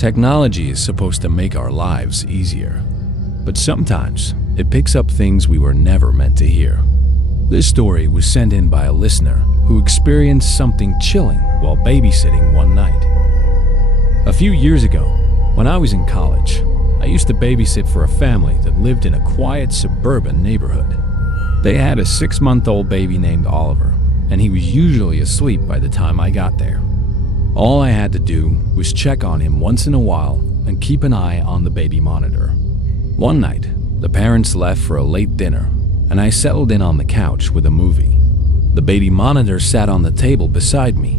Technology is supposed to make our lives easier, but sometimes it picks up things we were never meant to hear. This story was sent in by a listener who experienced something chilling while babysitting one night. A few years ago, when I was in college, I used to babysit for a family that lived in a quiet suburban neighborhood. They had a 6-month-old baby named Oliver, and he was usually asleep by the time I got there. All I had to do was check on him once in a while and keep an eye on the baby monitor. One night, the parents left for a late dinner, and I settled in on the couch with a movie. The baby monitor sat on the table beside me,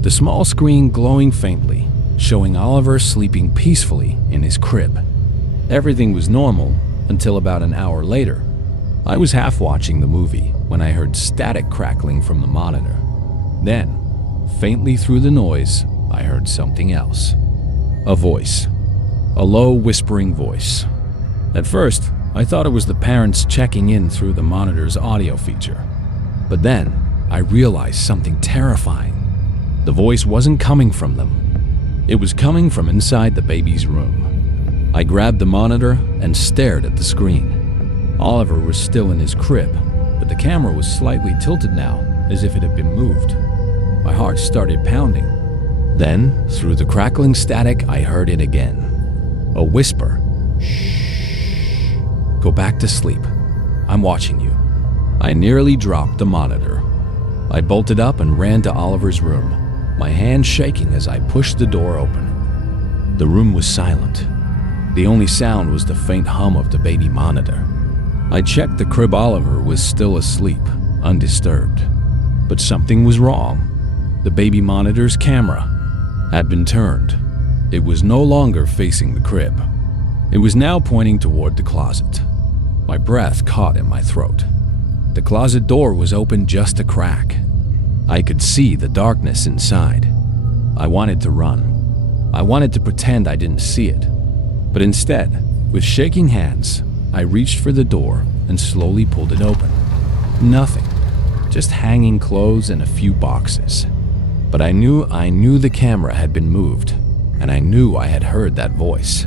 the small screen glowing faintly, showing Oliver sleeping peacefully in his crib. Everything was normal until about an hour later. I was half watching the movie when I heard static crackling from the monitor. Then, faintly through the noise, I heard something else. A voice. A low, whispering voice. At first, I thought it was the parents checking in through the monitor's audio feature. But then, I realized something terrifying. The voice wasn't coming from them. It was coming from inside the baby's room. I grabbed the monitor and stared at the screen. Oliver was still in his crib, but the camera was slightly tilted now, as if it had been moved. My heart started pounding. Then, through the crackling static, I heard it again. A whisper. Shh. Go back to sleep. I'm watching you. I nearly dropped the monitor. I bolted up and ran to Oliver's room, my hand shaking as I pushed the door open. The room was silent. The only sound was the faint hum of the baby monitor. I checked the crib. Oliver was still asleep, undisturbed. But something was wrong. The baby monitor's camera had been turned. It was no longer facing the crib. It was now pointing toward the closet. My breath caught in my throat. The closet door was open just a crack. I could see the darkness inside. I wanted to run. I wanted to pretend I didn't see it. But instead, with shaking hands, I reached for the door and slowly pulled it open. Nothing. Just hanging clothes and a few boxes. But I knew the camera had been moved, and I knew I had heard that voice.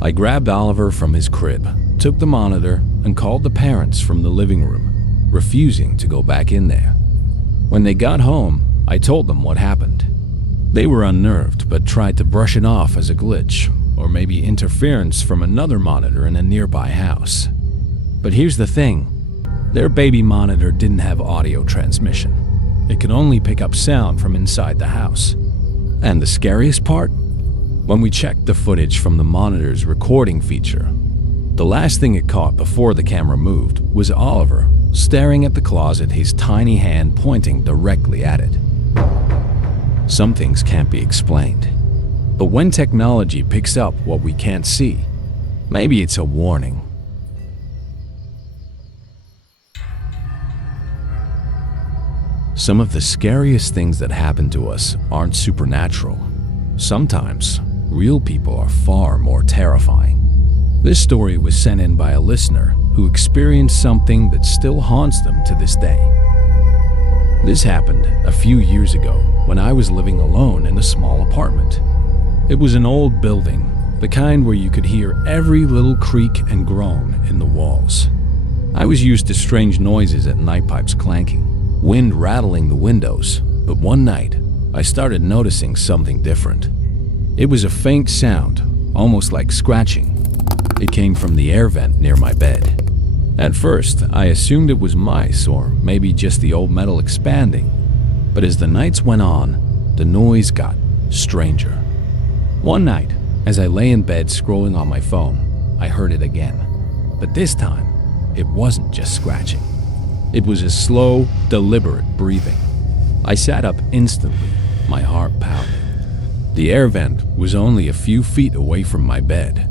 I grabbed Oliver from his crib, took the monitor, and called the parents from the living room, refusing to go back in there. When they got home, I told them what happened. They were unnerved, but tried to brush it off as a glitch, or maybe interference from another monitor in a nearby house. But here's the thing. Their baby monitor didn't have audio transmission. It could only pick up sound from inside the house. And the scariest part? When we checked the footage from the monitor's recording feature, the last thing it caught before the camera moved was Oliver staring at the closet, his tiny hand pointing directly at it. Some things can't be explained. But when technology picks up what we can't see, maybe it's a warning. Some of the scariest things that happen to us aren't supernatural. Sometimes, real people are far more terrifying. This story was sent in by a listener who experienced something that still haunts them to this day. This happened a few years ago when I was living alone in a small apartment. It was an old building, the kind where you could hear every little creak and groan in the walls. I was used to strange noises at night pipes clanking, wind rattling the windows, but one night, I started noticing something different. It was a faint sound, almost like scratching. It came from the air vent near my bed. At first, I assumed it was mice or maybe just the old metal expanding, but as the nights went on, the noise got stranger. One night, as I lay in bed scrolling on my phone, I heard it again, but this time, it wasn't just scratching. It was a slow, deliberate breathing. I sat up instantly, my heart pounding. The air vent was only a few feet away from my bed.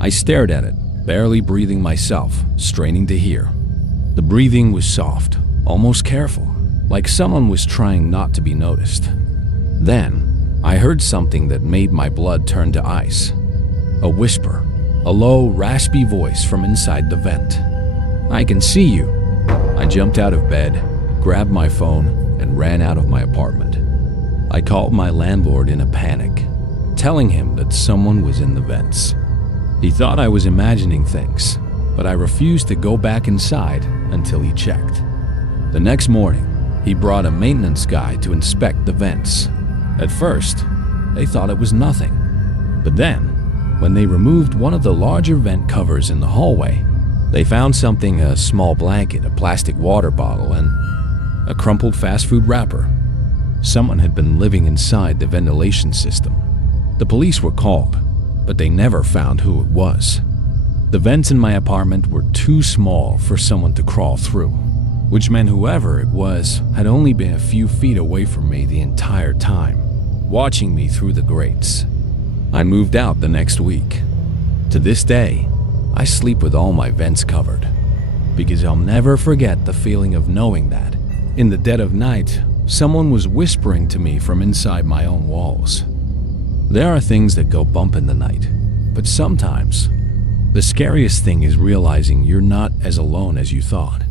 I stared at it, barely breathing myself, straining to hear. The breathing was soft, almost careful, like someone was trying not to be noticed. Then, I heard something that made my blood turn to ice. A whisper, a low, raspy voice from inside the vent. "I can see you." I jumped out of bed, grabbed my phone, and ran out of my apartment. I called my landlord in a panic, telling him that someone was in the vents. He thought I was imagining things, but I refused to go back inside until he checked. The next morning, he brought a maintenance guy to inspect the vents. At first, they thought it was nothing. But then, when they removed one of the larger vent covers in the hallway, they found something: a small blanket, a plastic water bottle, and a crumpled fast food wrapper. Someone had been living inside the ventilation system. The police were called, but they never found who it was. The vents in my apartment were too small for someone to crawl through, which meant whoever it was had only been a few feet away from me the entire time, watching me through the grates. I moved out the next week. To this day, I sleep with all my vents covered, because I'll never forget the feeling of knowing that, in the dead of night, someone was whispering to me from inside my own walls. There are things that go bump in the night, but sometimes the scariest thing is realizing you're not as alone as you thought.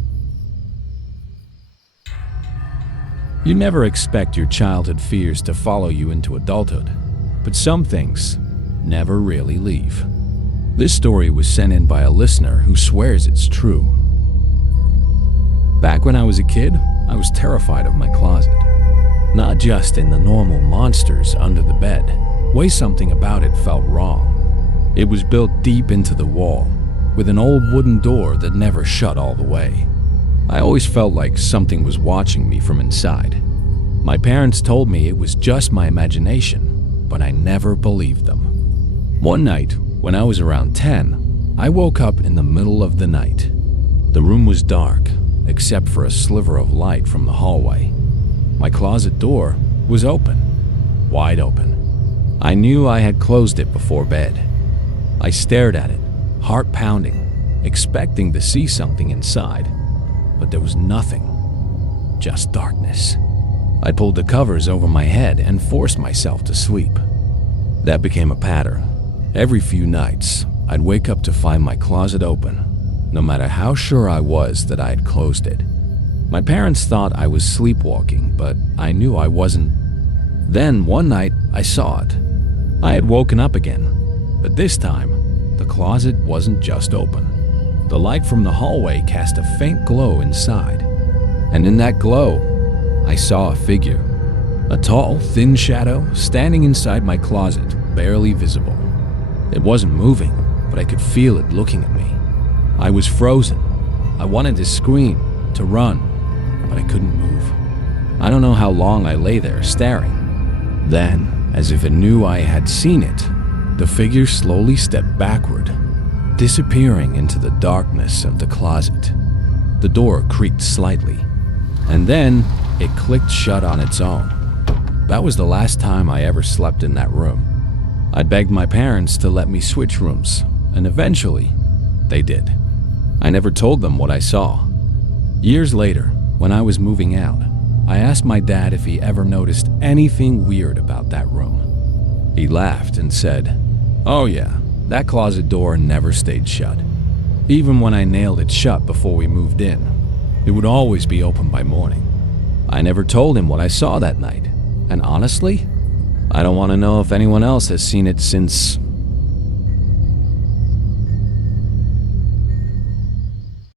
You never expect your childhood fears to follow you into adulthood, but some things never really leave. This story was sent in by a listener who swears it's true. Back when I was a kid, I was terrified of my closet. Not just in the normal monsters under the bed. Way something about it felt wrong. It was built deep into the wall, with an old wooden door that never shut all the way. I always felt like something was watching me from inside. My parents told me it was just my imagination, but I never believed them. One night, when I was around 10, I woke up in the middle of the night. The room was dark, except for a sliver of light from the hallway. My closet door was open, wide open. I knew I had closed it before bed. I stared at it, heart pounding, expecting to see something inside, but there was nothing, just darkness. I pulled the covers over my head and forced myself to sleep. That became a pattern. Every few nights, I'd wake up to find my closet open, no matter how sure I was that I had closed it. My parents thought I was sleepwalking, but I knew I wasn't. Then one night, I saw it. I had woken up again, but this time, the closet wasn't just open. The light from the hallway cast a faint glow inside, and in that glow, I saw a figure. A tall, thin shadow standing inside my closet, barely visible. It wasn't moving, but I could feel it looking at me. I was frozen. I wanted to scream, to run, but I couldn't move. I don't know how long I lay there staring. Then, as if it knew I had seen it, the figure slowly stepped backward, disappearing into the darkness of the closet. The door creaked slightly, and then it clicked shut on its own. That was the last time I ever slept in that room. I begged my parents to let me switch rooms, and eventually, they did. I never told them what I saw. Years later, when I was moving out, I asked my dad if he ever noticed anything weird about that room. He laughed and said, "Oh yeah, that closet door never stayed shut. Even when I nailed it shut before we moved in, it would always be open by morning." I never told him what I saw that night, and honestly, I don't want to know if anyone else has seen it since